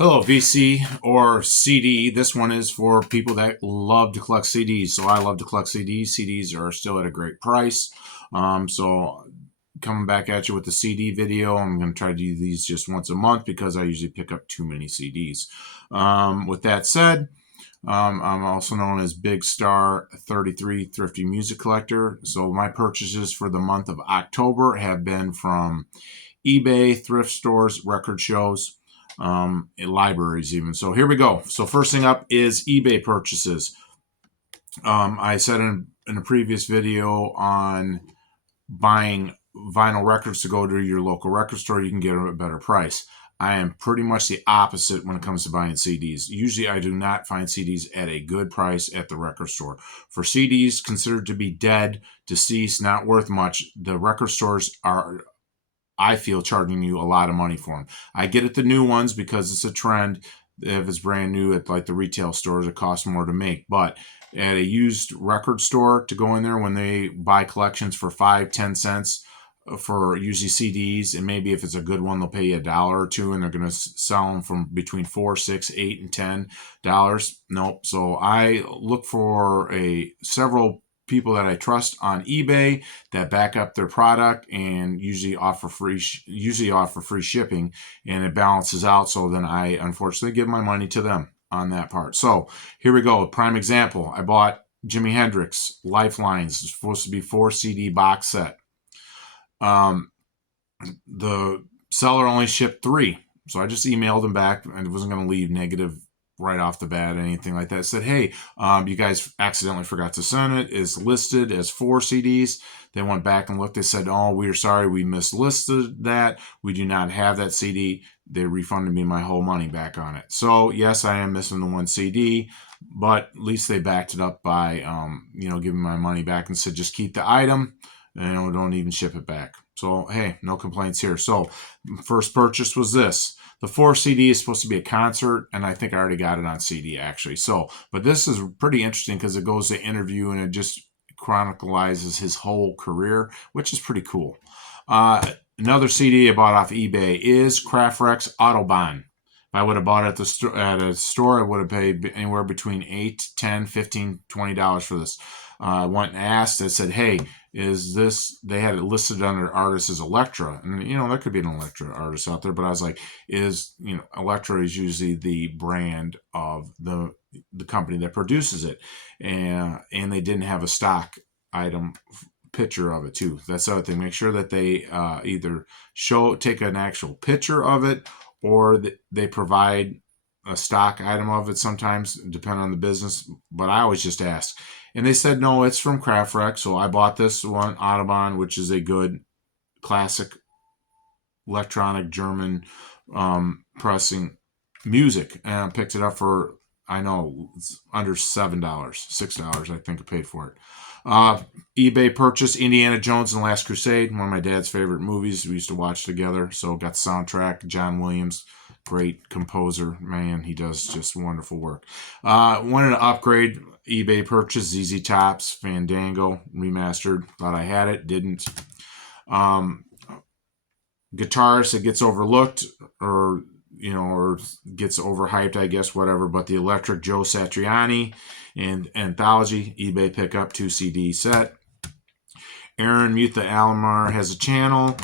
Hello, VC or CD. This one is for people that love to collect CDs. So I love to collect CDs. CDs are still at a great price. So coming back at you with the CD video. I'm going to try to do these just once a month because I usually pick up too many CDs. With that said, I'm also known as Big Star 33 Thrifty Music Collector. So my purchases for the month of October have been from eBay, thrift stores, record shows, in libraries even. So here we go. So first thing up is eBay purchases. I said in a previous video on buying vinyl records to go to your local record store, you can get a better price. I am pretty much the opposite when it comes to buying CDs. Usually I do not find CDs at a good price at the record store. For CDs considered to be dead, deceased, not worth much, the record stores are, I feel, charging you a lot of money for them. I get it, the new ones, because it's a trend. If it's brand new at like the retail stores, it costs more to make. But at a used record store, to go in there when they buy collections for 5-10 cents for usually CDs, and maybe if it's a good one, they'll pay you $1 or $2, and they're going to sell them from between $4, $6, $8, and $10. Nope. So I look for several people that I trust on eBay that back up their product and usually offer free shipping, and it balances out. So then I unfortunately give my money to them on that part. So here we go. Prime example. I bought Jimi Hendrix Lifelines. It's supposed to be 4 CD box set. The seller only shipped 3. So I just emailed him back, and I wasn't going to leave negative right off the bat, anything like that. Said, hey, you guys accidentally forgot to send it. It's listed as 4 CDs. They went back and looked. They said, oh, we're sorry, we mislisted that. We do not have that CD. They refunded me my whole money back on it. So yes, I am missing the 1 CD, but at least they backed it up by, giving my money back and said, just keep the item. Don't even ship it back. So, hey, no complaints here. So, first purchase was this. The 4 CD is supposed to be a concert, and I think I already got it on CD, actually. So, but this is pretty interesting because it goes to interview, and it just chronicles his whole career, which is pretty cool. Another CD I bought off eBay is Kraftwerk's Autobahn. If I would have bought it at a store, I would have paid anywhere between $8, $10, $15, $20 for this. I went and asked. I said, hey, is this, they had it listed under artist as Elektra, and there could be an Elektra artist out there, but I was like, Elektra is usually the brand of the company that produces it, and they didn't have a stock item picture of it too. That's the other thing. Make sure that they either take an actual picture of it, or they provide a stock item of it sometimes, depending on the business. But I always just ask. And they said, no, it's from Kraftwerk. So I bought this one, Autobahn, which is a good classic electronic German pressing music. And I picked it up for, I know, it's under $7, $6, I think I paid for it. eBay purchase Indiana Jones and the Last Crusade, one of my dad's favorite movies we used to watch together. So got the soundtrack, John Williams, great composer, man, he does just wonderful work. Wanted to upgrade, eBay purchase ZZ Top's Fandango remastered. Thought I had it, didn't. Guitarist that gets overlooked or gets overhyped, I guess, whatever. But the Electric Joe Satriani and Anthology eBay pickup 2 CD set. Aaron Mutha Alomar has a channel.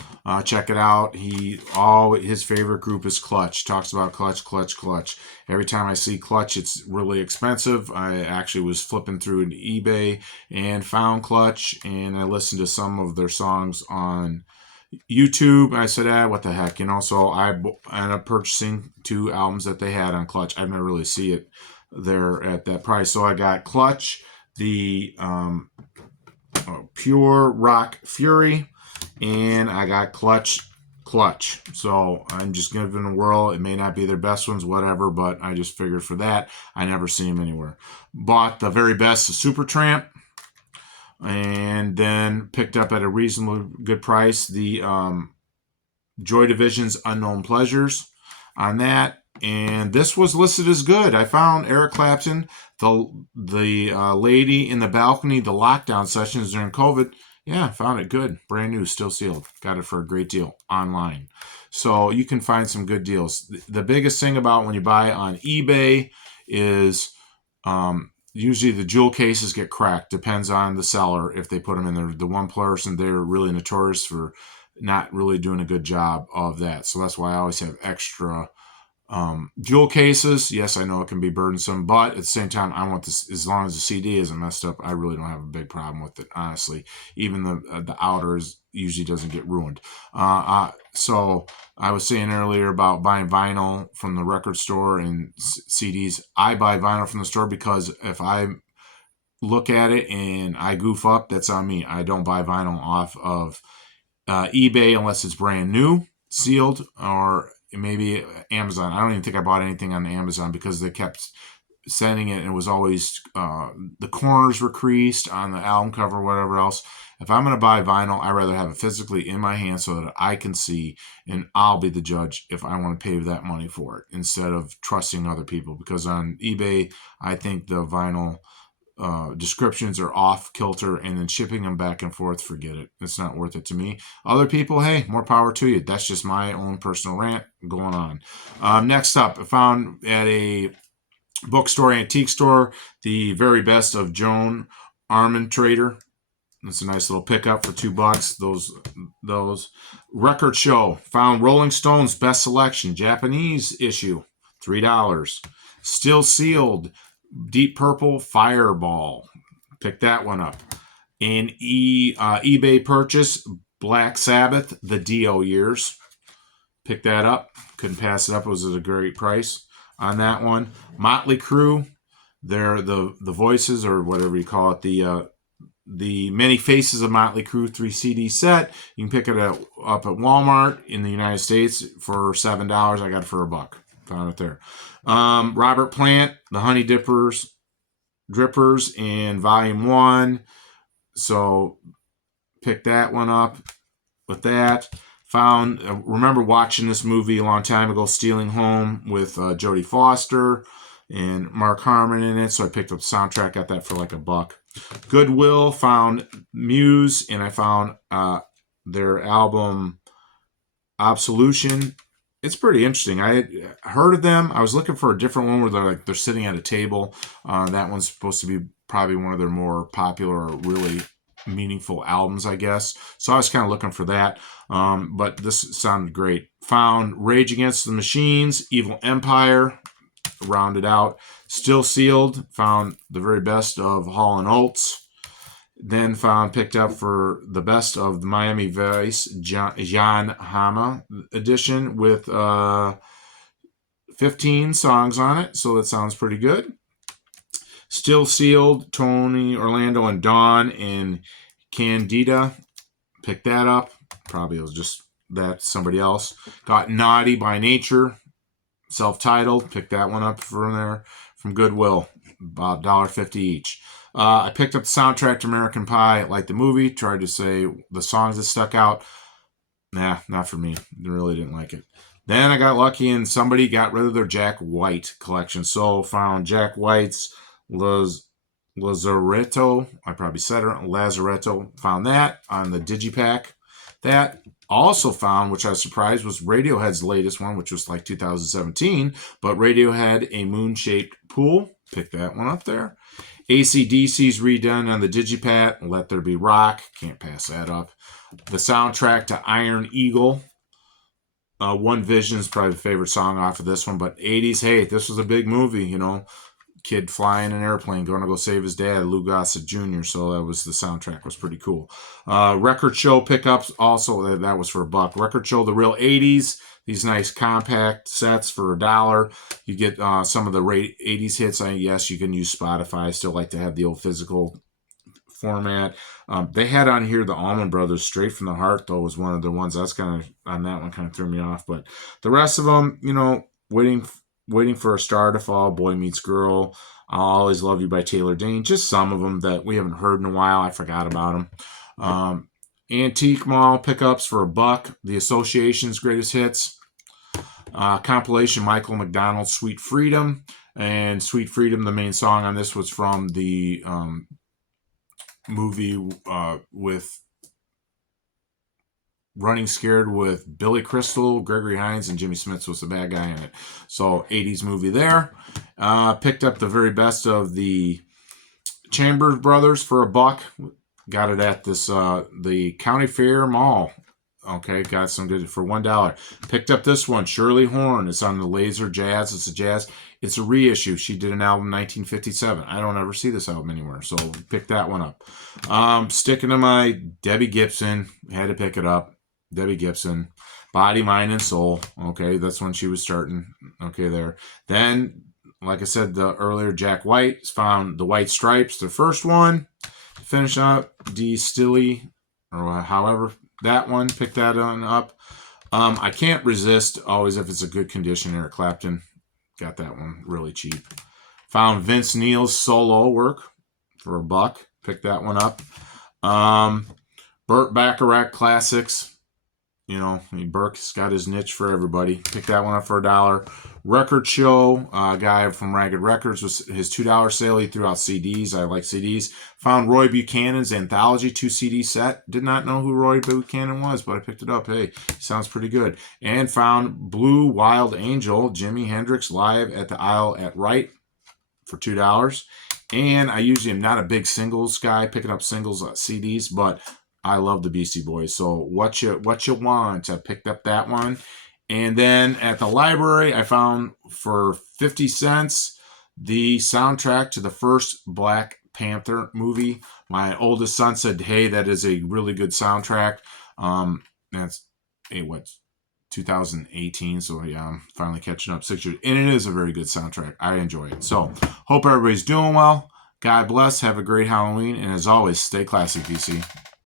Check it out. His favorite group is Clutch. Talks about Clutch. Every time I see Clutch, it's really expensive. I actually was flipping through eBay and found Clutch, and I listened to some of their songs on YouTube. I said, what the heck, So I ended up purchasing 2 albums that they had on Clutch. I've never really see it there at that price. So I got Clutch, the Pure Rock Fury, and I got Clutch. So I'm just giving it a whirl. It may not be their best ones, whatever, but I just figured for that. I never see them anywhere. Bought the very best of Supertramp, and then picked up at a reasonably good price the Joy Division's Unknown Pleasures on that. And this was listed as good. I found Eric Clapton, the lady in the balcony, the lockdown sessions during COVID. Yeah, found it good. Brand new, still sealed. Got it for a great deal online. So you can find some good deals. The biggest thing about when you buy on eBay is usually the jewel cases get cracked. Depends on the seller if they put them in there. The one person, they're really notorious for not really doing a good job of that. So that's why I always have extra jewel cases. Yes, I know it can be burdensome, but at the same time, I want this, as long as the CD isn't messed up, I really don't have a big problem with it, honestly. Even the outers usually doesn't get ruined. So I was saying earlier about buying vinyl from the record store and CDs. I buy vinyl from the store because if I look at it and I goof up, that's on me. I don't buy vinyl off of eBay unless it's brand new, sealed, or maybe Amazon. I don't even think I bought anything on Amazon because they kept sending it and it was always the corners were creased on the album cover, whatever else. If I'm going to buy vinyl, I'd rather have it physically in my hand so that I can see and I'll be the judge if I want to pay that money for it instead of trusting other people. Because on eBay, I think the vinyl descriptions are off kilter, and then shipping them back and forth, forget it. It's not worth it to me. Other people, hey, more power to you. That's just my own personal rant going on. Next up, I found at a bookstore, antique store, the very best of Joan Armatrading. That's a nice little pickup for $2. Those Record Show found Rolling Stone's best selection, Japanese issue, $3. Still sealed, Deep Purple Fireball. Pick that one up. In eBay purchase, Black Sabbath, The Dio Years. Pick that up. Couldn't pass it up. It was at a great price on that one. Motley Crue, they're the voices, or whatever you call it, the Many Faces of Motley Crue 3 CD set. You can pick it up at Walmart in the United States for $7. I got it for $1. Found it there. Robert Plant, The Honey Drippers in Volume 1. So pick that one up with that. Remember watching this movie a long time ago, Stealing Home, with Jodie Foster and Mark Harmon in it. So I picked up the soundtrack, got that for like $1. Goodwill, found Muse, and I found their album Absolution. It's pretty interesting. I had heard of them. I was looking for a different one where they're sitting at a table. That one's supposed to be probably one of their more popular, really meaningful albums, I guess. So I was kind of looking for that. But this sounded great. Found Rage Against the Machines, Evil Empire, rounded out. Still sealed. Found the very best of Hall & Oates. Then picked up for the best of the Miami Vice Jan Hammer edition with 15 songs on it. So that sounds pretty good. Still sealed, Tony Orlando and Dawn in Candida. Picked that up. Probably it was just that somebody else. Got Naughty by Nature, self-titled. Picked that one up from there from Goodwill. About $1.50 each. I picked up the soundtrack to American Pie. I liked the movie. Tried to say the songs that stuck out. Nah, not for me. Really didn't like it. Then I got lucky and somebody got rid of their Jack White collection. So found Jack White's Lazaretto. I probably said it. Lazaretto. Found that on the Digipack. That also found, which I was surprised, was Radiohead's latest one, which was like 2017. But Radiohead, A Moon-Shaped Pool. Pick that one up there. AC/DC's redone on the Digipack. Let There Be Rock. Can't pass that up. The soundtrack to Iron Eagle. One Vision is probably the favorite song off of this one. But 80s, hey, this was a big movie, you know. Kid flying an airplane, going to go save his dad, Lou Gossett Jr. So that was the soundtrack, was pretty cool. Record Show pickups, also that was for $1. Record Show, the real 80s. These nice compact sets for $1. You get some of the 80s hits. Yes, you can use Spotify. I still like to have the old physical format. They had on here the Allman Brothers, Straight from the Heart, though, was one of the ones that's kind of on that one kind of threw me off. But the rest of them, you know, Waiting for a Star to Fall, Boy Meets Girl, I'll Always Love You by Taylor Dayne. Just some of them that we haven't heard in a while. I forgot about them. Antique Mall pickups for $1. The Association's Greatest Hits. Compilation Michael McDonald's Sweet Freedom. And Sweet Freedom, the main song on this was from the movie with Running Scared with Billy Crystal, Gregory Hines, and Jimmy Smits was the bad guy in it. So 80s movie there. Picked up the very best of the Chambers Brothers for $1. Got it at this the County Fair Mall. Okay, got some good for $1. Picked up this one, Shirley Horn. It's on the Laser Jazz. It's a jazz. It's a reissue. She did an album in 1957. I don't ever see this album anywhere, so pick that one up. Sticking to my Debbie Gibson. Had to pick it up. Debbie Gibson. Body, Mind, and Soul. Okay, that's when she was starting. Okay, there. Then, like I said earlier, Jack White found the White Stripes, the first one. Finish up D. Stilly, or however, that one. Pick that one up. I Can't Resist, always if it's a good condition. Eric Clapton. Got that one really cheap. Found Vince Neil's solo work for $1. Pick that one up. Burt Bacharach Classics. You know, Burke's got his niche for everybody. Pick that one up for $1. Record Show, a guy from Ragged Records, was his $2 sale. He threw out CDs. I like CDs. Found Roy Buchanan's Anthology 2-CD set. Did not know who Roy Buchanan was, but I picked it up. Hey, sounds pretty good. And found Blue Wild Angel, Jimi Hendrix live at the Isle at Wright for $2. And I usually am not a big singles guy, picking up singles CDs, but I love the Beastie Boys. So what you want? I picked up that one. And then at the library, I found for 50 cents the soundtrack to the first Black Panther movie. My oldest son said, hey, that is a really good soundtrack. That's 2018. So yeah, I'm finally catching up 6 years. And it is a very good soundtrack. I enjoy it. So hope everybody's doing well. God bless. Have a great Halloween. And as always, stay classy, PC.